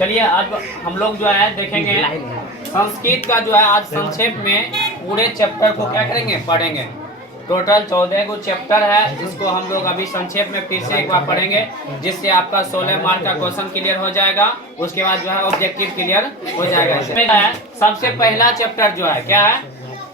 चलिए आज हम लोग जो है देखेंगे संस्कृत का जो है आज संक्षेप में पूरे चैप्टर को क्या करेंगे, पढ़ेंगे। टोटल 14 को चैप्टर है, जिसको हम लोग अभी संक्षेप में फिर से एक बार पढ़ेंगे, जिससे आपका 16 मार्क का क्वेश्चन क्लियर हो जाएगा। उसके बाद जो है ऑब्जेक्टिव क्लियर हो जाएगा। इसमें है सबसे पहला चैप्टर जो है क्या है,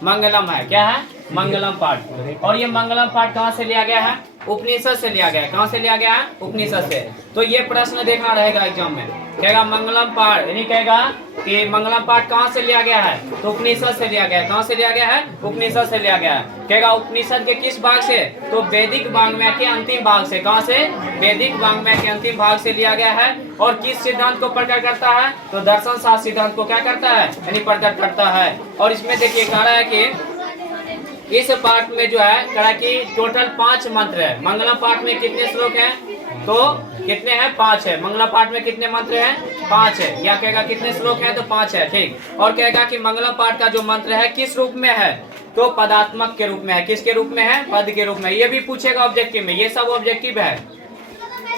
मंगलम है। क्या है? मंगलम पाठ। और ये मंगलम पाठ कहाँ से लिया गया है? उपनिषद से लिया गया है। कहाँ से लिया गया है? उपनिषद से। तो ये प्रश्न देखना रहेगा एग्जाम में, कहेगा मंगलम पाठ, यानी कहेगा कि मंगलम पाठ कहाँ से लिया गया है, तो उपनिषद से लिया गया है। कहाँ से लिया गया है? उपनिषद से लिया गया है। कहेगा उपनिषद के किस भाग से, तो वैदिक वाङ्मय के अंतिम भाग से। कहाँ से? वैदिक वाङ्मय के अंतिम भाग से लिया गया है। और किस सिद्धांत को प्रकट करता है, तो दर्शन शास्त्र सिद्धांत को क्या करता है, यानी प्रकट करता है। और इसमें देखिए कह रहा है कि इस पाठ में जो है कहा कि टोटल 5 मंत्र है। मंगलम पाठ में कितने श्लोक हैं, तो कितने हैं? 5 है। मंगलम पाठ में कितने मंत्र हैं? 5 है। या कहेगा कितने श्लोक हैं, तो 5 है। ठीक। और कहेगा कि मंगलम पाठ का जो मंत्र है किस रूप में है, तो पदात्मक के रूप में है। किसके रूप में है? पद के रूप में। ये भी पूछेगा ऑब्जेक्टिव में, ये सब ऑब्जेक्टिव है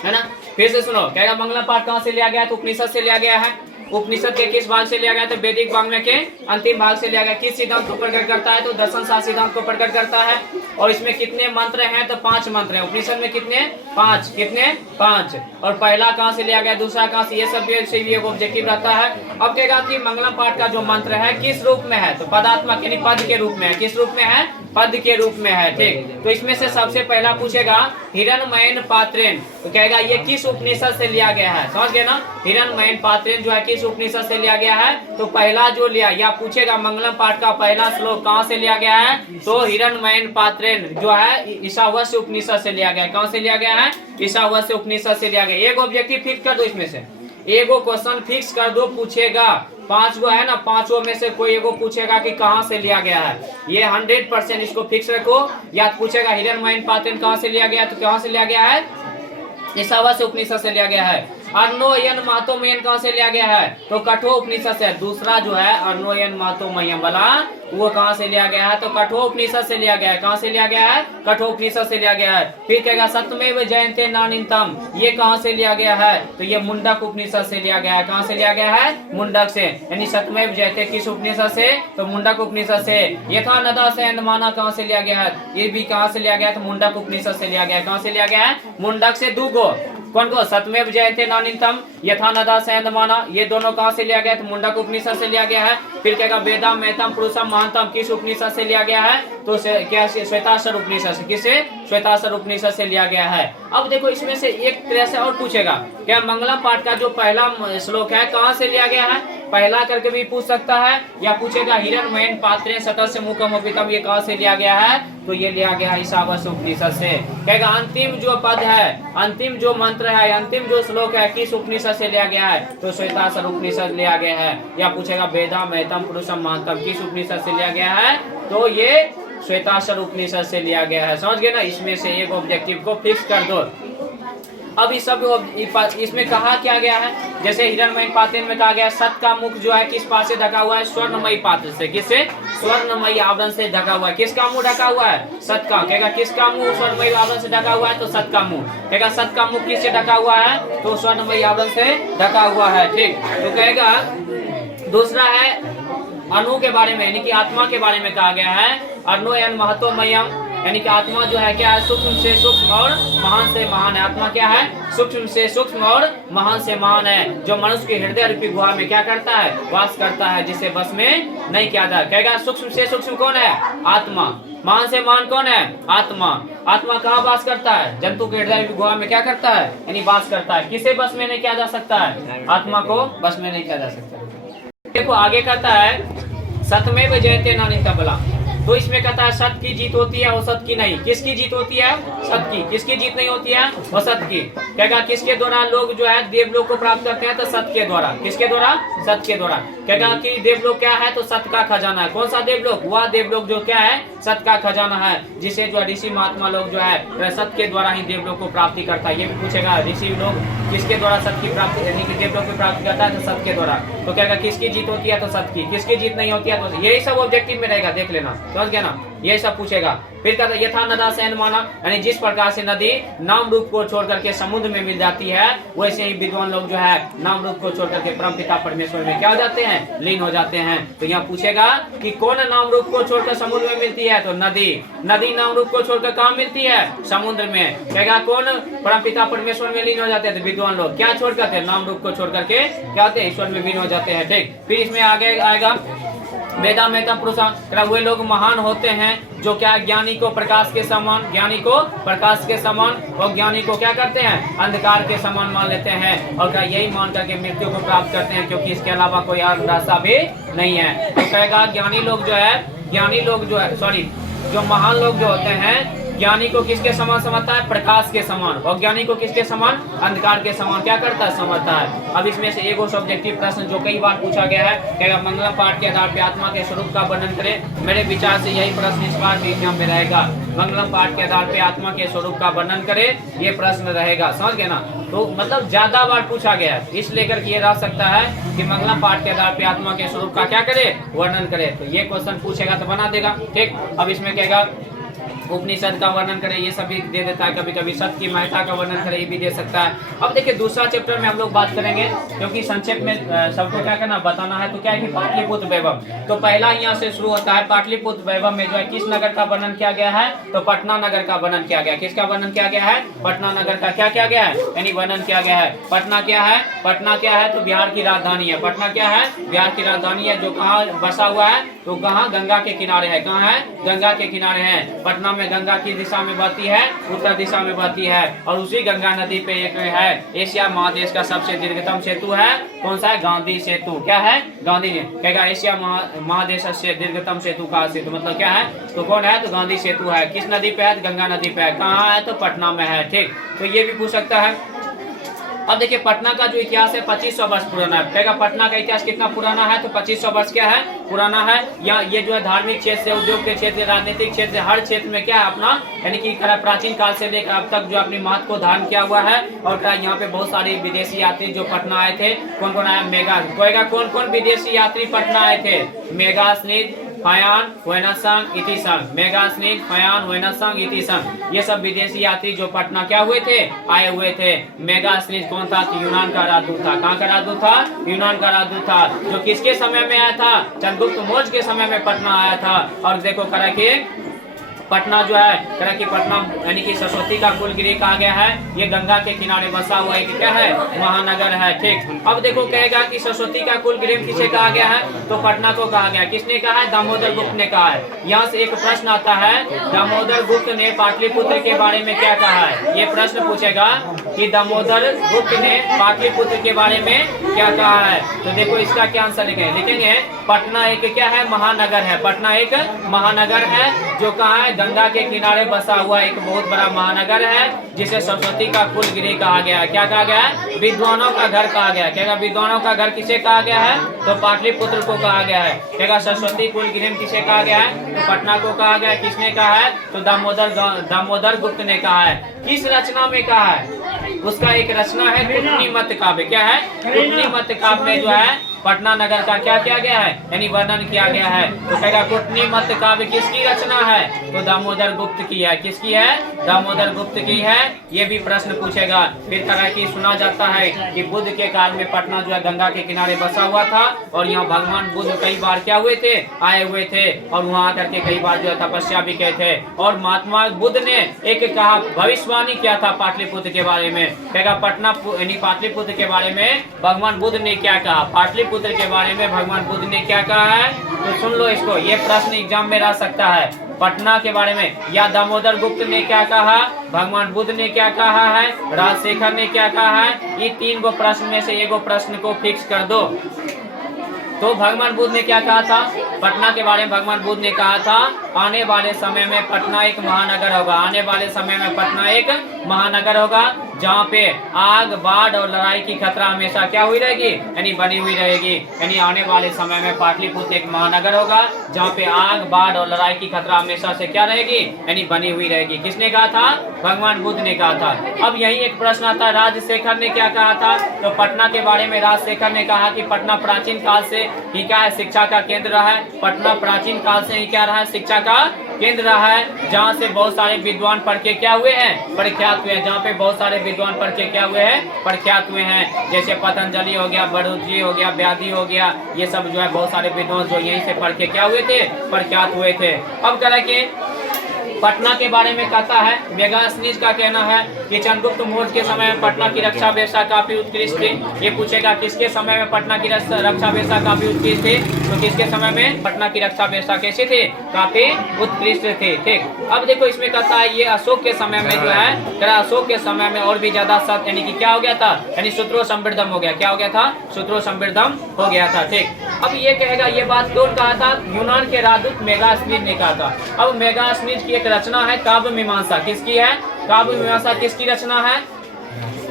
ना। फिर से सुनो, कहेगा मंगलम पाठ कहाँ से लिया गया है, तो उपनिषद से लिया गया है। उपनिषद के किस भाग से लिया गया, तो वैदिक वाङ्मय के अंतिम भाग से लिया गया। किस सिद्धांत को प्रकट करता है, तो दर्शन शास्त्र सिद्धांत को प्रकट करता है। और इसमें कितने मंत्र हैं, तो 5 मंत्र हैं। उपनिषद में कितने? 5। कितने? 5। और पहला कहाँ से लिया गया, दूसरा कहाँ से, ये सब भी एक ऑब्जेक्टिव रहता है। अब कहेगा कि मंगलम पाठ का जो मंत्र है किस रूप में है, तो पदात्मक यानी पद के रूप में है। किस रूप में है? पद के रूप में है। ठीक। तो इसमें से सबसे पहला पूछेगा हिरण्मयेन पात्रेण, तो कहेगा ये किस उपनिषद से लिया गया है। समझ गए ना? हिरण्मयेन पात्रेण जो है किस उपनिषद से लिया गया है, तो पहला जो लिया, या पूछेगा मंगलम पाठ का पहला श्लोक कहाँ से लिया गया है, तो हिरण्मयेन पात्रेण जो है ईशावास्य उपनिषद से लिया गया है। कहाँ से लिया गया है? ईशावास्य उपनिषद से लिया गया। एक ऑब्जेक्टिव फिक्स कर दो, इसमें से एगो क्वेश्चन फिक्स कर दो, पूछेगा 5 गो है ना, 5 में से कोई एगो पूछेगा कि कहाँ से लिया गया है। ये 100% इसको फिक्स रखो। या पूछेगा हिरण्मयेन पात्रेण कहाँ से लिया गया है, तो कहाँ से लिया गया है? ईशावास्य उपनिषद से लिया गया है। अर्णोयन महतोमयन कहाँ से लिया गया है, तो कठोर उपनिषद से। दूसरा जो है अर्णोयन महतोमयम वाला, वो कहाँ से लिया गया है, तो कठोर उपनिषद से लिया गया है। कहाँ से लिया गया है? कठोर उपनिषद से लिया गया है। फिर कहेगा सत्यमेव जयते नानितम, ये कहाँ से लिया गया है, तो ये मुंडक उपनिषद से लिया गया है। कहाँ से लिया गया है? मुंडक से। यानी सत्यमेव जयते किस उपनिषद से, तो मुंडक उपनिषद से। यथा नदा से अंदमाना कहाँ से लिया गया है, ये भी कहाँ से लिया गया है, तो मुंडक उपनिषद से लिया गया है। कहाँ से लिया गया है? मुंडक से। 2 गो कौन को, सत्यमेव जयते नानितम, यथा नदा से अंदमाना, ये दोनों कहाँ से लिया गया है, तो मुंडक उपनिषद से लिया गया है। फिर कहेगा वेदा मेतम पुरुषम महानतम किस उपनिषद से लिया गया है, तो क्या श्वेताश्वर उपनिषद से। किसे? श्वेताश्वर उपनिषद से लिया गया है। अब देखो इसमें से एक तरह से और पूछेगा, क्या मंगलम पाठ का जो पहला श्लोक है कहाँ से लिया गया है, पहला करके भी पूछ सकता है। या पूछेगा हिरण्मयेन पात्रेण सतस्य मुखम अपितम, ये कहाँ से लिया गया है, तो ये लिया गया है ईशावास्य उपनिषद से। कहेगा अंतिम जो पद है, अंतिम जो मंत्र है, अंतिम जो श्लोक है किस उपनिषद से लिया गया है, तो श्वेताश्वर उपनिषद लिया गया है। या पूछेगा वेदा मेतम पुरुषम महानतम किस उपनिषद से लिया गया है, तो ये श्वेताश्वर उपनिषद से लिया गया है। समझ गए ना? इसमें से एक ऑब्जेक्टिव को फिक्स कर दो। अब इस सब इसमें कहा क्या गया है, जैसे हिरण्मयेन पात्रेण में कहा गया सत का मुख जो है किस पात्र से ढका हुआ है, स्वर्णमयी पात्र से। किससे? स्वर्णमयी आवरण से ढका हुआ है। किसका मुंह ढका हुआ है? सत का। कहेगा किसका मुंह स्वर्णमयी आवरण से ढका हुआ है, तो सत का मुंह। कहेगा सत का मुंह किससे ढका हुआ है, तो स्वर्णमयी आवरण से ढका हुआ है। ठीक। तो कहेगा दूसरा है अणु के बारे में, यानी कि आत्मा के बारे में कहा गया है। अर्णोयन महतोमयम, यानी कि आत्मा जो है क्या है, सूक्ष्म से सूक्ष्म और महान से महान है। आत्मा क्या है? सूक्ष्म से सूक्ष्म और महान से महान है, जो मनुष्य के हृदय रूपी गुहा में क्या करता है, वास करता है, जिसे बस में नहीं किया जाता। कहेगा सूक्ष्म से सूक्ष्म कौन है? आत्मा। महान से महान कौन है? आत्मा। आत्मा कहाँ वास करता है? जंतु के हृदय रूपी गुहा में क्या करता है, यानी वास करता है। किसे बस में नहीं किया जा सकता है? आत्मा को बस में नहीं किया जा सकता। देखो आगे कहता है सत्यमेव जयते नानितम बला, तो इसमें कहता है सत्य की जीत होती है, असत की नहीं। किसकी जीत होती है? सत्य की। किसकी जीत नहीं होती है? असत की। कहेगा किसके द्वारा लोग जो है देवलोक को प्राप्त करते हैं, तो सत्य के द्वारा। किसके द्वारा? सत्य के द्वारा। कहेगा कि देवलोक क्या है, तो सत्य का खजाना है। कौन सा देवलोक? वह देवलोक जो क्या है, सत्य का खजाना है, जिसे जो ऋषि महात्मा लोग जो है सत्य के द्वारा ही देवलोक को प्राप्ति करता है। ये भी पूछेगा ऋषि लोग किसके द्वारा सत्य की प्राप्ति, यानी कि देवलोक की प्राप्ति करता है, तो सत्य के द्वारा। तो कहेगा किसकी जीत होती है, तो सत्य की। किसकी जीत नहीं होती है, तो यही सब ऑब्जेक्टिव में रहेगा, देख लेना। समझ गया ना? ये सब पूछेगा। फिर कहता है यथा नदा शयन माना, यानी जिस प्रकार से नदी नाम रूप को छोड़ करके समुद्र में मिल जाती है, वैसे ही विद्वान लोग जो है नाम रूप को छोड़ करके परमपिता परमेश्वर में क्या हो जाते हैं, लीन हो जाते हैं। तो यहाँ पूछेगा कि कौन नाम रूप को छोड़कर समुद्र में मिलती है, तो नदी। नदी नाम रूप को छोड़कर कहाँ मिलती है, समुद्र में। कहेगा कौन परमपिता परमेश्वर में लीन हो जाते हैं, तो विद्वान लोग क्या छोड़ करके, नाम रूप को छोड़ करके क्या होते हैं, ईश्वर में लीन हो जाते हैं। ठीक, फिर इसमें आगे आएगा वेदा मेहता पुरुषा, वे लोग महान होते हैं जो क्या ज्ञानी को प्रकाश के समान, ज्ञानी को प्रकाश के समान और ज्ञानी को क्या करते हैं, अंधकार के समान मान लेते हैं, और क्या यही मान करके मृत्यु को प्राप्त करते हैं, क्योंकि इसके अलावा कोई और रास्ता भी नहीं है। तो कहेगा ज्ञानी लोग जो है सॉरी जो महान लोग जो होते हैं, ज्ञानी को किसके समान समझता है, प्रकाश के समान, और ज्ञानी को किसके समान, अंधकार के समान क्या करता है, समझता है। अब इसमें से एक सब्जेक्टिव प्रश्न जो कई बार पूछा गया है, कहेगा मंगलम पाठ के आधार पर आत्मा के स्वरूप का वर्णन करें। मेरे विचार से यही प्रश्न इस बार भी एग्जाम में रहेगा, मंगलम पाठ के आधार पर आत्मा के स्वरूप का वर्णन करे, ये प्रश्न रहेगा, समझ गए ना। तो मतलब ज्यादा बार पूछा गया है, इस लेकर के ये रह सकता है कि मंगलम पाठ के आधार पर आत्मा के स्वरूप का क्या करे, वर्णन करे। तो ये क्वेश्चन पूछेगा तो बना देगा। ठीक, अब इसमें कहेगा उपनिषद का वर्णन करे, ये सभी दे देता है, कभी कभी सत्य की महत्ता का वर्णन करे, ये भी दे सकता है। अब देखिए दूसरा चैप्टर में हम लोग बात करेंगे, क्योंकि संक्षेप में सबको क्या करना, बताना है। तो क्या है कि पाटलिपुत्र वैभव, तो पहला यहाँ से शुरू होता है। पाटलिपुत्र वैभव में जो है किस नगर का वर्णन किया गया है, तो पटना नगर का वर्णन किया गया। किसका वर्णन किया गया है, पटना नगर का क्या किया गया है, यानी वर्णन किया गया है। पटना क्या है, पटना क्या है, तो बिहार की राजधानी है। पटना क्या है, बिहार की राजधानी है, जो कहाँ बसा हुआ है, तो कहाँ, गंगा के किनारे है। कहाँ है, गंगा के किनारे है। पटना में गंगा की दिशा में बहती है, उत्तर दिशा में बहती है, और उसी गंगा नदी पे एक है एशिया महादेश का सबसे दीर्घतम सेतु है, कौन सा है, गांधी सेतु। क्या है, गांधी जी। कहेगा एशिया महादेश से दीर्घतम सेतु का सेतु मतलब क्या है, तो कौन है, तो गांधी सेतु है। किस नदी पे है, तो गंगा नदी पे है। कहाँ है, तो पटना में है। ठीक, तो ये भी पूछ सकता है। अब देखिए पटना का जो इतिहास है 2500 वर्ष पुराना है। कहेगा पटना का इतिहास कितना पुराना है, तो 2500 वर्ष क्या है, पुराना है। या ये जो है धार्मिक क्षेत्र से, उद्योग के क्षेत्र, राजनीतिक क्षेत्र से, हर क्षेत्र में क्या है अपना, यानी कि प्राचीन काल से लेकर अब तक जो अपनी महत्व को धारण किया हुआ है। और क्या यहाँ पे बहुत सारे विदेशी यात्री जो पटना आए थे, कौन कौन आया, मेगा, कहेगा कौन कौन विदेशी यात्री पटना आए थे, मेगा स्निद, फयान, वेनसंग, इतिसंग, मेगा स्निद, फयान, वेनसंग, इतिसंग, ये सब विदेशी यात्री जो पटना क्या हुए थे, आए हुए थे। मेगा स्निद कौन था, तो यूनान का राजदूत था। कहाँ का राजदूत था, यूनान का राजदूत था, जो किसके समय में आया था, चंद्रगुप्त मौर्य के समय में पटना आया था। और देखो करा कि पटना जो है, कह कि पटना यानी कि सरस्वती का कुलगृह कहा गया है, ये गंगा के किनारे बसा हुआ एक क्या है, महानगर है। ठीक, अब देखो कहेगा कि सरस्वती का कुलगृह किसे कहा गया है, तो पटना को कहा गया। किसने कहा है, दामोदर गुप्त ने कहा है। यहाँ से एक प्रश्न आता है, दामोदर गुप्त ने पाटलिपुत्र के बारे में क्या कहा है, ये प्रश्न पूछेगा कि दामोदर गुप्त ने पाटलिपुत्र के बारे में क्या कहा है। तो देखो इसका क्या आंसर लिखेंगे, पटना एक क्या है, महानगर है। पटना एक महानगर है, जो कहाँ है, गंगा के किनारे बसा हुआ एक बहुत बड़ा महानगर है, जिसे सरस्वती का कुलगृह कहा गया है। क्या कहा गया है, विद्वानों का घर कहा गया है। कहेगा विद्वानों का घर किसे कहा गया है, तो पाटलिपुत्र को कहा गया है। कहेगा सरस्वती कुलगृह किसे कहा गया है, तो पटना को कहा गया है। किसने कहा है, तो दामोदर गुप्त ने कहा है। किस रचना में कहा है, उसका एक रचना है कुटनीमत काव्य। क्या है, कुटनीमत काव्य में जो है पटना नगर का क्या किया गया है, यानी वर्णन किया गया है। तो कहेगा कुटनीमत काव्य किसकी रचना है, तो दामोदर गुप्त की है। किसकी है, दामोदर गुप्त की है। ये भी प्रश्न पूछेगा। फिर तरह की सुना जाता है कि बुद्ध के काल में पटना जो है गंगा के किनारे बसा हुआ था, और यहाँ भगवान बुद्ध कई बार क्या हुए थे, आए हुए थे, और वहाँ आकर के कई बार जो है तपस्या भी किए थे। और महात्मा बुद्ध ने एक कहा, भविष्यवाणी किया था पाटलिपुत्र के बारे में। कहेगा पटना यानी पाटलिपुत्र के बारे में भगवान बुद्ध ने क्या कहा, पाटलिपुत्र के बारे में भगवान बुद्ध ने क्या कहा है, तो सुन लो इसको, ये प्रश्न एग्जाम में रह सकता है। पटना के बारे में या दामोदर गुप्त ने क्या कहा, भगवान बुद्ध ने क्या कहा है, राजशेखर ने क्या कहा है, ये 3 गो प्रश्न में से एगो प्रश्न को फिक्स कर दो। तो भगवान बुद्ध ने क्या कहा था, पटना के बारे में भगवान बुद्ध ने कहा था, आने वाले समय में पटना एक महानगर होगा। आने वाले समय में पटना एक महानगर होगा, जहाँ पे आग, बाढ़ और लड़ाई की खतरा हमेशा क्या हुई रहेगी, यानी बनी हुई रहेगी। यानी आने वाले समय में पाटलिपुत्र एक महानगर होगा, जहाँ पे आग, बाढ़ और लड़ाई की खतरा हमेशा से क्या रहेगी, यानी बनी हुई रहेगी। किसने कहा था, भगवान बुद्ध ने कहा था। अब यही एक प्रश्न आता है, राजशेखर ने क्या कहा था, तो पटना के बारे में राजशेखर ने कहा कि पटना प्राचीन काल से ही क्या है, शिक्षा का केंद्र रहा है। पटना प्राचीन काल से ही क्या रहा है, शिक्षा का केंद्र रहा है जहाँ से बहुत सारे विद्वान पढ़ के क्या हुए हैं, प्रख्यात हुए हैं। जहाँ पे बहुत सारे विद्वान पढ़ के क्या हुए हैं, प्रख्यात हुए हैं। जैसे पतंजलि हो गया, बड़ोदरी हो गया, व्याधि हो गया, ये सब जो है बहुत सारे विद्वान जो यहीं से पढ़ के क्या हुए थे, प्रख्यात हुए थे। अब कह रहे कि पटना के बारे में कहता है, मेगास्थनीज का कहना है कि चंद्रगुप्त मौर्य के समय में पटना की रक्षा व्यवस्था काफी उत्कृष्ट थी। ये पूछेगा किसके समय में पटना की रक्षा व्यवस्था काफी उत्कृष्ट थी, तो किसके समय में पटना की रक्षा व्यवस्था कैसी थी, काफी उत्कृष्ट थी। ठीक, अब देखो इसमें कहता है ये अशोक के समय में जो है, अशोक के समय में और भी ज्यादा सख्त यानी कि क्या हो गया था, यानी सूत्रो संवृद्धम हो गया। क्या हो गया था, सूत्रो संवृद्धम हो गया था। ठीक, अब ये कहेगा ये बात कौन कहा था, यूनान के राजदूत मेगास्थनीज ने कहा था। अब मेगास्थनीज की एक रचना है काव्य मीमांसा, किसकी है, काव्य मीमांसा किसकी रचना है,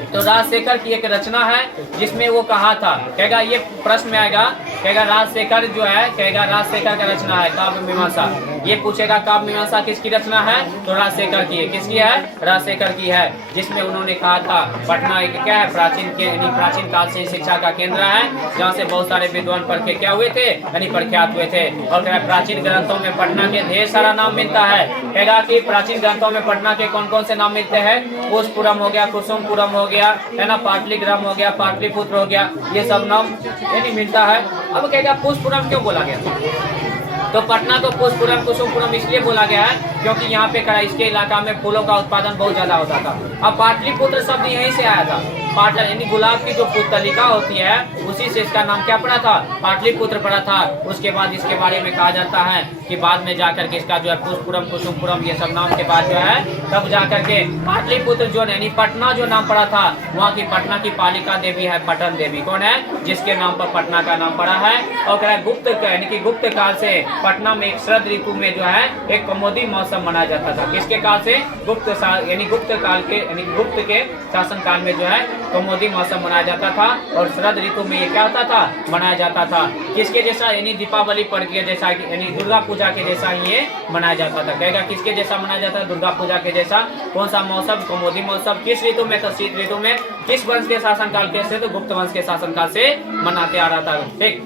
तो राजशेखर की एक रचना है जिसमें वो कहा था, कहेगा ये प्रश्न में आएगा, कहेगा राजशेखर जो है, कहेगा राजशेखर का रचना है काव्य मीमांसा। ये पूछेगा काव्य मीमांसा किसकी रचना है, तो राजशेखर की है। किसकी है, राजशेखर की है, जिसमें उन्होंने कहा था पटना एक क्या है, प्राचीन काल से शिक्षा का केंद्र है, जहाँ से बहुत सारे विद्वान पढ़ के क्या हुए थे, यानी प्रख्यात हुए थे। और कह प्राचीन ग्रंथों में पटना के ढेर सारा नाम मिलता है। कहेगा कि प्राचीन ग्रंथों में पटना के कौन कौन से नाम मिलते हैं, पुष्पपुरम हो गया, कुसुमपुरम हो गया, है ना, पाटलिग्राम हो गया, पाटलिपुत्र हो गया, ये सब नाम यानी मिलता है। अब कहेगा पुष्पपुरम क्यों बोला गया, तो पटना को पुष्पपुरम कुसुमपुरम इसलिए बोला गया है क्योंकि यहाँ पे इसके इलाका में फूलों का उत्पादन बहुत ज्यादा होता था। अब पाटलिपुत्र शब्द यहीं से आया था, पाटल यानी गुलाब की जो पुतलिका होती है उसी से इसका नाम क्या पड़ा था, पाटलिपुत्र पड़ा था। उसके बाद इसके बारे में कहा जाता है कि बाद में जाकर के इसका जो है पुष्पपुरम कुसुमपुरम ये सब नाम के बाद जो है तब जाकर के पाटलिपुत्र जो यानी पटना जो नाम पड़ा था, वहाँ की पटना की पालिका देवी है पटन देवी, कौन है, जिसके नाम पर पटना का नाम पड़ा है। और कह गुप्त यानी कि गुप्त काल से पटना में एक शरद ऋतु में जो है एक कमोदी मौसम मनाया जाता था। किसके काल से, गुप्त यानी गुप्त काल के यानी गुप्त के शासन काल में जो है कमोदी मौसम मनाया जाता था और शरद ऋतु में ये क्या होता था, मनाया जाता था। किसके जैसा, यानी दीपावली पर्व के जैसा, यानी दुर्गा पूजा के जैसा ये मनाया जाता था। कहेगा किसके जैसा मनाया जाता है, दुर्गा पूजा के जैसा। कौन सा मौसम, कमोदी मौसम। किस ऋतु में, तो शीत ऋतु में। किस वंश के शासन काल के से, तो गुप्त वंश के शासन काल से मनाते आ रहा था। ठीक,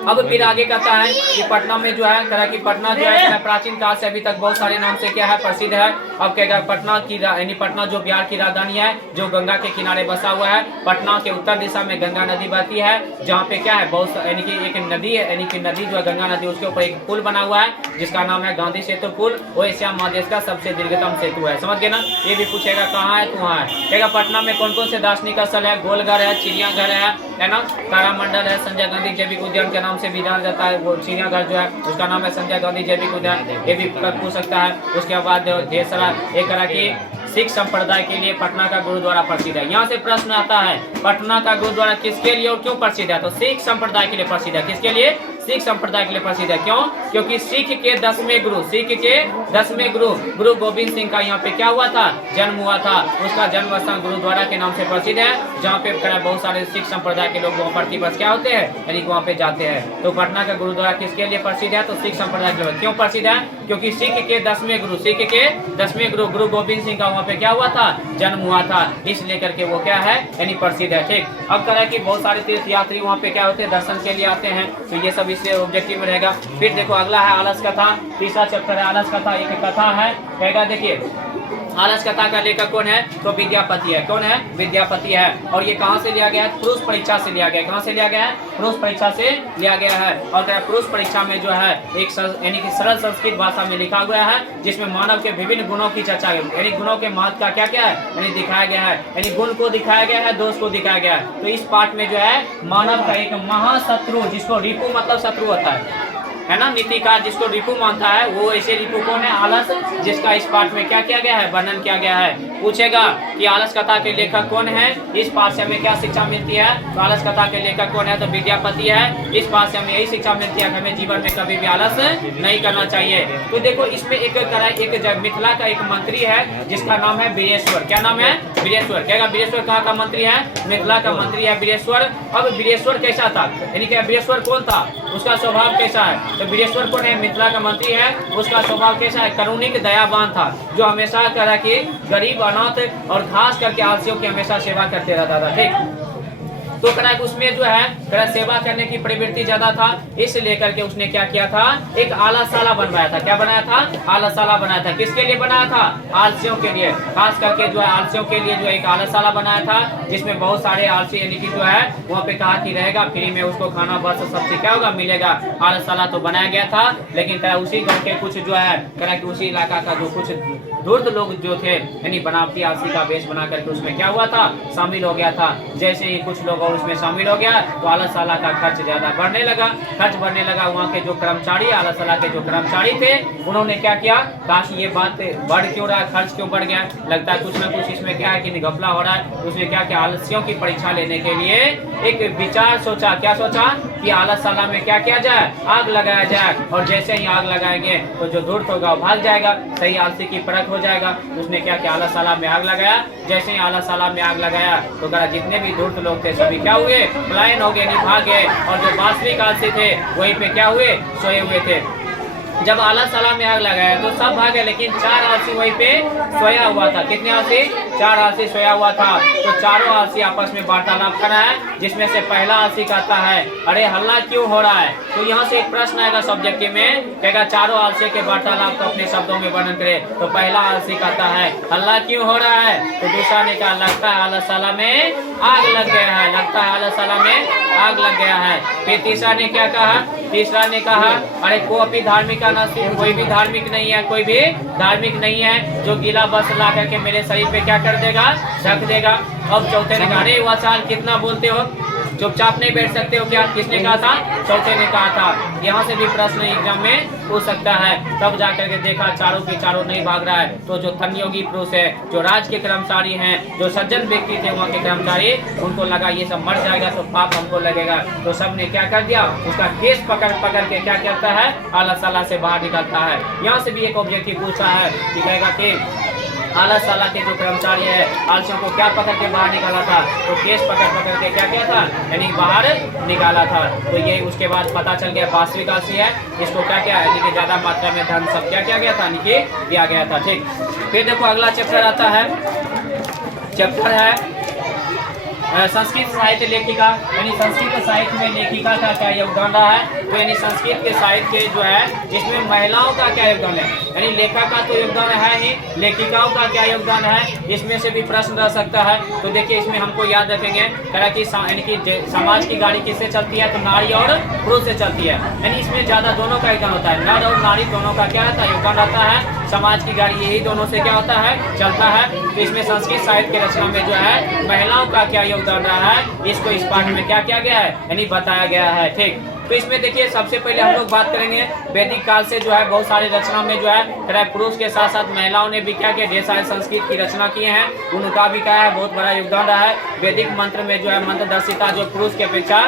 अब फिर आगे कहता है कि पटना में जो है कह कि पटना जो है प्राचीन काल से अभी तक बहुत सारे नाम से क्या है, प्रसिद्ध है। अब कहेगा पटना की यानी पटना जो बिहार की राजधानी है, जो गंगा के किनारे बसा हुआ है। पटना के उत्तर दिशा में गंगा नदी बहती है, जहाँ पे क्या है बहुत यानी कि एक नदी है, यानी कि नदी जो है गंगा नदी, उसके ऊपर एक पुल बना हुआ है जिसका नाम है गांधी सेतु पुल। वो एशिया महादेश का सबसे दीर्घतम सेतु है। समझ गए ना, ये भी पूछेगा कहाँ है, तो वहाँ है। कहेगा पटना में कौन कौन से दार्शनिक स्थल है, गोलघर है, चिड़ियाघर है ना, तारामंडल है, संजय गांधी जैविक उद्यान के नाम से भी जाना जाता है। वो चिड़ियाघर जो है उसका नाम है संजय गांधी जैविक उद्यान, ये भी पूछ सकता है। उसके बाद ढेर सारा एक तरह की सिख संप्रदाय के लिए पटना का गुरुद्वारा प्रसिद्ध है। यहाँ से प्रश्न आता है पटना का गुरुद्वारा किसके लिए और क्यों प्रसिद्ध है, तो सिख संप्रदाय के लिए प्रसिद्ध है। किसके लिए, सिख संप्रदाय के लिए प्रसिद्ध है। क्यों, क्योंकि सिख के 10वें गुरु, सिख के 10वें गुरु गोविंद सिंह का यहाँ पे क्या हुआ था, जन्म हुआ था। उसका जन्म स्थान गुरुद्वारा के नाम से प्रसिद्ध है, जहाँ पे बहुत सारे सिख संप्रदाय के लोग वहाँ प्रतिवर्ष क्या होते हैं, यानी वहाँ पे जाते हैं। तो पटना का गुरुद्वारा किसके लिए प्रसिद्ध है, तो सिख संप्रदाय के लिए। क्यों प्रसिद्ध है, क्योंकि सिख के 10वें गुरु, सिख के 10वें गुरु गोविंद सिंह का वहाँ पे क्या हुआ था, जन्म हुआ था, इस लेकर के वो क्या है, यानी प्रसिद्ध है। ठीक, अब कह रहा है कि बहुत सारे तीर्थ यात्री वहाँ पे क्या होते हैं, दर्शन के लिए आते हैं, तो ये सब इससे ऑब्जेक्टिव में रहेगा। फिर देखो अगला है आलस कथा, तीसरा चैप्टर है आलस कथा। एक कथा है, कहेगा देखिए आलस कथा का लेखक कौन है, तो विद्यापति है। कौन है, विद्यापति है। और ये कहाँ से लिया गया है, पुरुष परीक्षा से लिया गया है। कहाँ से लिया गया है, पुरुष परीक्षा से लिया गया है। और पुरुष परीक्षा में जो है एक यानी कि सरल संस्कृत भाषा में लिखा हुआ है, जिसमें मानव के विभिन्न गुणों की चर्चा, यानी गुणों के महत्व का क्या क्या है, यानी दिखाया गया है। यानी गुण को दिखाया गया है, दोष को दिखाया गया है। तो इस पाठ में जो है मानव का एक महाशत्रु, जिसको रिपु मतलब शत्रु होता है ना, नीतिकार जिसको रिपु मानता है, वो ऐसे रिपु कौन है, आलस, जिसका इस पाठ में क्या किया गया है, वर्णन किया गया है। पूछेगा कि आलस कथा के लेखक कौन है, इस पाठ से हमें क्या शिक्षा मिलती है, तो आलस कथा के लेखक कौन है, तो विद्यापति है। इस पाठ से हमें यही शिक्षा मिलती है कि हमें जीवन में कभी भी आलस नहीं करना चाहिए। तो देखो इसमें एक मिथिला का एक मंत्री है जिसका नाम है वीरेश्वर। क्या नाम है, वीरेश्वर। कहेगा वीरेश्वर कहाँ का मंत्री है, मिथिला का मंत्री है वीरेश्वर। अब वीरेश्वर कैसा था, यानी कि वीरेश्वर कौन था, उसका स्वभाव कैसा है, तो वीरेश्वर कौन है, मिथिला का मंत्री है। उसका स्वभाव कैसा है, करुणिक दयावान था, जो हमेशा कह कि गरीब अनाथ और खास करके आलसियों की हमेशा सेवा करते रहता था। ठीक, तो करा कि उसमें जो है करा सेवा करने की प्रवृत्ति ज्यादा था, इस लेकर के उसने क्या किया था, एक आलसाला बनवाया था। क्या बनाया था? आलसाला बनाया था। किसके लिए बनाया था? आलसियों के लिए, खास करके जो है आलसियों के लिए जो एक आलसाला बनाया था, जिसमें बहुत सारे आलसी यानी कि जो है वहाँ पे कहा कि रहेगा फ्री में उसको खाना बस सबसे क्या होगा मिलेगा। आलसाला तो बनाया गया था, लेकिन करा उसी गाँव के कुछ जो है करा कि उसी इलाका का जो कुछ धूर्त लोग जो थे यानी बनावटी आलसी का वेश बना करके उसमें क्या हुआ था, शामिल हो गया था। जैसे ही कुछ लोग और उसमें शामिल हो गया तो आलसाला का खर्च ज्यादा बढ़ने लगा। खर्च बढ़ने लगा, वहाँ के जो कर्मचारी आलसाला के जो कर्मचारी थे उन्होंने क्या किया, कहा कि ये बात बढ़ क्यों रहा है, खर्च क्यों बढ़ गया, लगता है कुछ ना कुछ इसमें क्या है कि घपला हो रहा है। उसने क्या किया, आलसियों की परीक्षा लेने के लिए एक विचार सोचा। क्या सोचा कि आलसाला में क्या किया जाए, आग लगाया जाए, और जैसे ही आग लगाएंगे तो जो धूर्त होगा वो भाग जाएगा, सही आलसी की परख हो जाएगा। उसने क्या किया, आलसाला में आग लगाया। जैसे ही आलसाला में आग लगाया तो जितने भी धूर्त लोग थे सभी क्या हुए, पलायन हो गए, भाग गए, और जो वास्तविक आलसी थे वहीं पे क्या हुए, सोए हुए थे। जब आलसाला में आग लगाया तो सब भागे, लेकिन 4 आलसी वहीं पे सोया हुआ था। कितने आलसी? 4 आलसी सोया हुआ था। तो चारों आलसी आपस में वार्तालाप कर रहा है, जिसमें से पहला आलसी कहता है अरे हल्ला क्यों हो रहा है। तो यहाँ से एक प्रश्न आएगा सब्जेक्टिव में, कहेगा चारों आलसी के वार्तालाप को अपने शब्दों में वर्णन करे। तो पहला आलसी कहता है हल्ला क्यों हो रहा है, तो दूसरा ने कहा लगता है आलसाला में आग लग गया है, लगता है आलसाला में आग लग गया है। फिर तीसरा ने क्या कहा, तीसरा ने कहा अरे कोई धार्मिक नसीब, कोई भी धार्मिक नहीं है, कोई भी धार्मिक नहीं है जो गीला वस्त्र ला करके मेरे शरीर पे क्या कर देगा, ढक देगा। अब चौथे ने कहा अरे वाचाल कितना बोलते हो, चुपचाप नहीं बैठ सकते हो क्या, किसने कहा था, चौथे ने कहा था। यहाँ से भी प्रश्न एग्जाम में पूछ सकता है। तब जाकर के देखा चारों के चारों नहीं भाग रहा है, तो जो धन्योगी पुरुष है, जो राज के कर्मचारी हैं, जो सज्जन व्यक्ति थे वहाँ के कर्मचारी, उनको लगा ये सब मर जाएगा तो पाप हमको लगेगा। तो सबने क्या कर दिया, उसका केस पकड़ पकड़ के क्या करता है, आलसाला से बाहर निकलता है। यहाँ से भी एक ऑब्जेक्टिव पूछा है कि कहेगा कि आलसाला के जो कर्मचारी है आलसियों को क्या पकड़ के बाहर निकाला था, तो केस पकड़ पकड़ के क्या किया था, यानी बाहर निकाला था। तो ये उसके बाद पता चल गया वास्तविक आलसी है, इसको क्या किया, यानी कि ज्यादा मात्रा में धन सब क्या किया गया था, यानी कि दिया गया था। ठीक, फिर देखो अगला चैप्टर आता है, चैप्टर है संस्कृत साहित्य लेखिका, यानी संस्कृत साहित्य में लेखिका का क्या योगदान रहा है। तो यानी संस्कृत के साहित्य जो है इसमें महिलाओं का क्या योगदान है, यानी लेखक का तो योगदान है ही, लेखिकाओं का क्या योगदान है, इसमें से भी प्रश्न रह सकता है। तो देखिए इसमें हमको याद रखेंगे कि यानी कि समाज की गाड़ी किससे चलती है, तो नारी और पुरुष से चलती है, यानी इसमें ज्यादा दोनों का योगदान होता है, नर और नारी दोनों का क्या रहता है, योगदान रहता है। समाज की गाड़ी यही दोनों से क्या होता है, चलता है। तो इसमें संस्कृत साहित्य की रचना में जो है महिलाओं का क्या योगदान रहा है, इसको इस पाठ में क्या किया गया है, यानी बताया गया है। ठीक, तो इसमें देखिए सबसे पहले हम लोग बात करेंगे वैदिक काल से जो है बहुत सारी रचना में जो है पुरुष के साथ साथ महिलाओं ने भी क्या किया, ढेर सारे संस्कृत की रचना किए हैं, उनका भी क्या है बहुत बड़ा योगदान रहा है। वैदिक मंत्र में जो है मंत्र दर्शिता जो पुरुष की अपेक्षा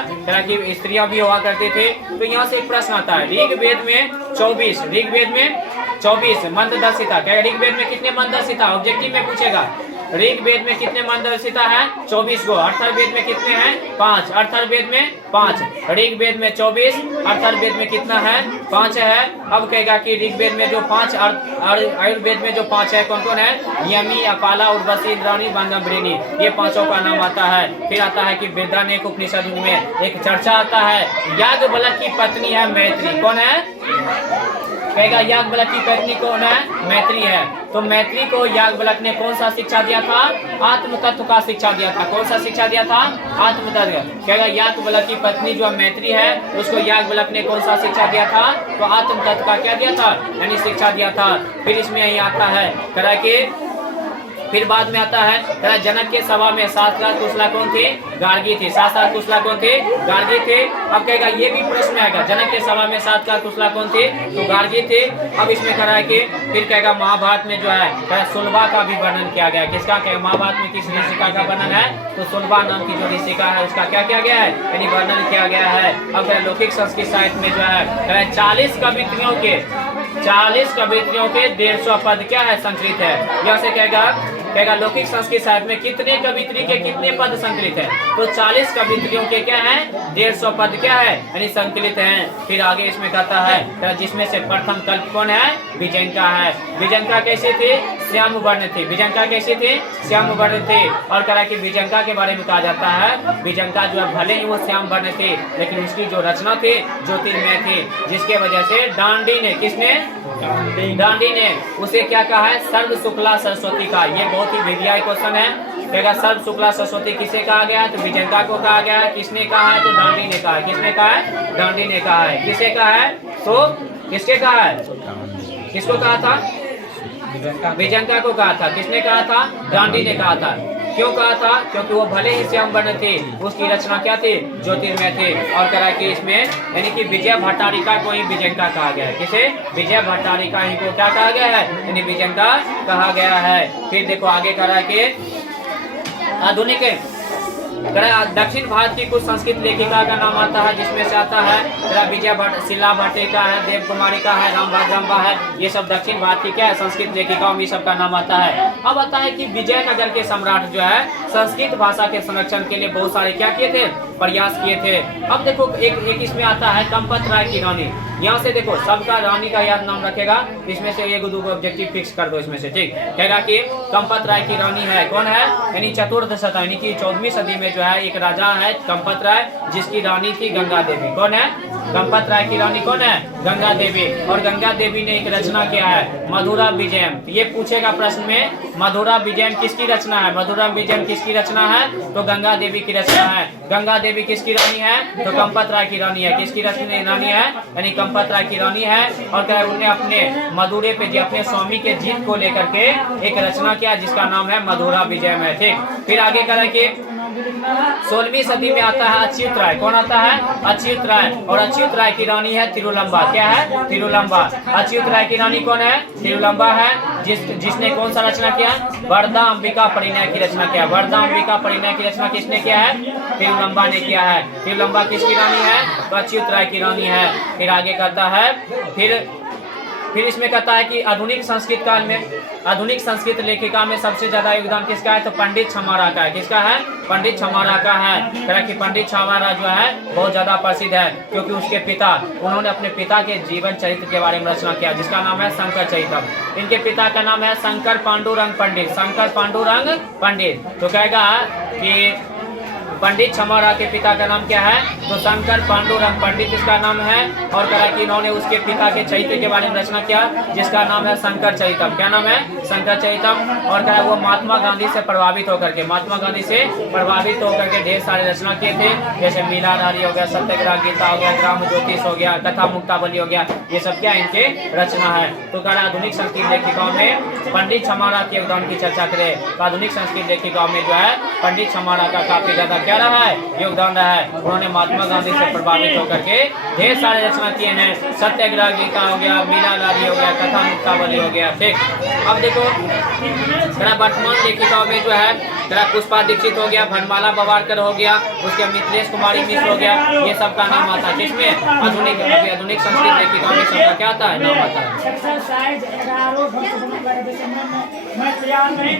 की स्त्रियां भी हुआ करती थी। तो यहाँ से एक प्रश्न आता है, ऋग्वेद में 24, ऋग्वेद में 24 मंत्र दर्शिता, क्या ऋग्वेद में कितने मंत्र दर्शिता, ऑब्जेक्टिव में पूछेगा। ऋग्वेद में कितने मंत्र दर्शिता है, 24 गो। अर्थवेद में कितने हैं, 5। अर्थवेद में 5, ऋग्वेद में 24, अर्थवेद में कितना है, 5 है। अब कहेगा कि ऋग्वेद में जो 5, आयुर्वेद में जो 5 है कौन कौन है, यमी, अपाला, उर्वशी, इंद्राणी, बांगम्बरिणी, ये पांचों का नाम आता है। फिर आता है कि वृदारण्यक उपनिषद में एक चर्चा आता है, याज्ञवल्क्य की पत्नी है मैत्री, कौन है, कहेगा याज्ञवल्क्य की पत्नी कौन है, मैत्री है। तो मैत्री को याज्ञवल्क्य ने कौन सा शिक्षा दिया था, आत्म तत्व का शिक्षा दिया था। कौन सा शिक्षा दिया था, आत्म तत्व। कहेगा याज्ञवल्क्य की पत्नी जो मैत्री है उसको याज्ञवल्क्य ने कौन सा शिक्षा दिया था, तो आत्म तत्व का क्या दिया था, यानी शिक्षा दिया था। फिर इसमें यही आता है करा के, फिर बाद में आता है जनक के सभा में शास्त्रार्थ कुशला कौन थे, गार्गी थे। शास्त्रार्थ कुशला कौन थे, गार्गी थे। अब कहेगा ये भी प्रश्न आएगा, जनक के सभा में शास्त्रार्थ कुशला कौन थे, तो गार्गी थे। अब इसमें करा है कि फिर कहेगा महाभारत में जो है सुलभा का भी वर्णन किया गया। किसका, कहेगा महाभारत में किस ऋषिका का वर्णन है, तो सुलभा नाम की जो ऋषिका है उसका क्या किया गया है, यानी वर्णन किया गया है। अब लौकिक संस्कृत साहित्य में जो है 40 कवित्रियों के 150 पद क्या है, संस्कृत है। यहाँ से कहेगा कहेगा लौकिक संस्कृत साहित्य में कितने कवित्री के कितने पद संकलित है? तो 40 कवित्रियों के क्या है? 150 पद क्या है यानी संकलित हैं। फिर आगे इसमें कहता है जिसमें से प्रथम कल्प कौन है? विजयंका है। विजयंका कैसी थी? श्याम वर्ण थी। विजयंका कैसी थी? श्याम वर्ण थी। और कहा कि विजयंका के बारे में कहा जाता है विजयंका जो है भले ही वो श्याम वर्ण थी लेकिन उसकी जो रचना थी ज्योतिर्मय थी, जिसके वजह से दांडी ने, किसने? दांडी ने उसे क्या कहा है? सर्व शुक्ला सरस्वती का। ये बहुत ही विधियाई क्वेश्चन है। कहेगा सर्व शुक्ला सरस्वती किसे कहा गया है? तो विजयंका को कहा गया है। किसने कहा है? तो दांडी ने कहा है। किसने कहा है? दांडी ने कहा है। किसे कहा है? तो किसके कहा है? किसको कहा था? विजयंका को कहा था। किसने कहा था? दांडी ने कहा था। क्यों कहा था? क्योंकि वो भले ही श्याम वर्ण थे, उसकी रचना क्या थी? ज्योतिर्मय थे। और करा कि इसमें यानी कि विजय भट्टारिका को ही विजयंका कहा गया है। किसे? विजय भट्टारिका ही को क्या कहा गया है? यानी विजयंका कहा गया है। फिर देखो आगे करा कि आधुनिक दक्षिण भारत की कुछ संस्कृत लेखिका का नाम आता है, जिसमें से आता है विजय भट्ट, शिला भट्टिका है, देव कुमारी का है, रामभद्रम्बा है। ये सब दक्षिण भारत की क्या है? संस्कृत लेखिकाओं में सब का नाम आता है। अब आता है कि विजयनगर के सम्राट जो है संस्कृत भाषा के संरक्षण के लिए बहुत सारे क्या किए थे? प्रयास किए थे। अब देखो एक इसमें आता है कंपत राय की रानी। यहाँ से देखो सबका रानी का याद नाम रखेगा, इसमें से एक दो ऑब्जेक्टिव फिक्स कर दो इसमें से, ठीक। कहेगा कि कंपत राय की रानी है, कौन है? यानी चतुर्थ शता यानी कि 14वीं सदी में जो है एक राजा है कंपत राय, जिसकी रानी थी गंगा देवी। कौन है? कंपत राय की रानी कौन है? गंगा देवी। और गंगा देवी ने एक रचना किया है मधुरा विजयम। ये पूछेगा प्रश्न में, मधुरा विजयम किसकी रचना है? मधुरा विजयम किसकी रचना है? तो गंगा देवी की रचना है। गंगा देवी किसकी रानी है? तो कंपत राय की रानी है। किसकी रानी है? यानी कंपत राय की रानी है। और क्या उन्हें अपने मधुरे पे अपने स्वामी के जीत को लेकर के एक रचना किया जिसका नाम है मधुरा विजयम है, ठीक। फिर आगे करें कि 16वीं सदी में आता है अच्युत राय। कौन आता है? अच्युत राय। और अच्युत राय की रानी है तिरुलंबा। क्या है? तिरुलंबा। अच्युत राय की रानी कौन है? तिरुलंबा है, जिसने कौन सा रचना किया? वरदा अंबिका परिणय की रचना किया। वरदा अंबिका परिणय की रचना किसने किया है? तिरुलंबा ने किया है। तिरुलंबा किसकी रानी है? तो अच्युत राय की रानी है। फिर आगे करता है, फिर इसमें कहता है कि आधुनिक संस्कृत काल में, आधुनिक संस्कृत लेखिका में सबसे ज्यादा योगदान किसका है? तो पंडित छमारा का है। किसका है? पंडित छमारा का है। कह कि पंडित छमारा जो है बहुत ज्यादा प्रसिद्ध है, क्योंकि उसके पिता, उन्होंने अपने पिता के जीवन चरित्र के बारे में रचना किया जिसका नाम है शंकर चरितम। इनके पिता का नाम है शंकर पांडुरंग पंडित। शंकर पांडुरंग पंडित। तो कहेगा कि पंडित छमारा के पिता का नाम क्या है? तो शंकर पांडुरंग पंडित इसका नाम है। और कहा कि इन्होंने उसके पिता के चरित्र के बारे में रचना किया जिसका नाम है शंकर चरितम। क्या नाम है? शंकर चरितम। और कहा वो महात्मा गांधी से प्रभावित होकर के, महात्मा गांधी से प्रभावित होकर के ढेर सारे रचना किए थे, जैसे मीलाधारी हो गया, सत्याग्रह गीता हो गया, ग्राम ज्योतिष हो गया, कथा मुक्तावली हो गया। ये सब क्या इनके रचना है। तो कहा आधुनिक संस्कृत लेखिकाओं में पंडित छमारा के योगदान की चर्चा करें तो आधुनिक संस्कृत लेखिकाओं में जो है पंडित छमारा का काफी ज्यादा क्या रहा है? योगदान रहा है। उन्होंने महात्मा गांधी से प्रभावित होकर के ढेर सारे रचना किए हैं। सत्याग्रह गीता हो गया, मीलाधारी हो गया, कथा मुक्तावली हो गया, ठीक। अब देखो वर्तमान लेखिकाओं में जो है पुष्पा दीक्षित हो गया, भनमाला बवारकर हो गया, उसके मिथिलेश कुमारी मिश्र हो गया, ये सब का नाम आता है। जिसमें आधुनिक संस्कृत लेखिकाओं में सबका क्या आता है? नाम आता है।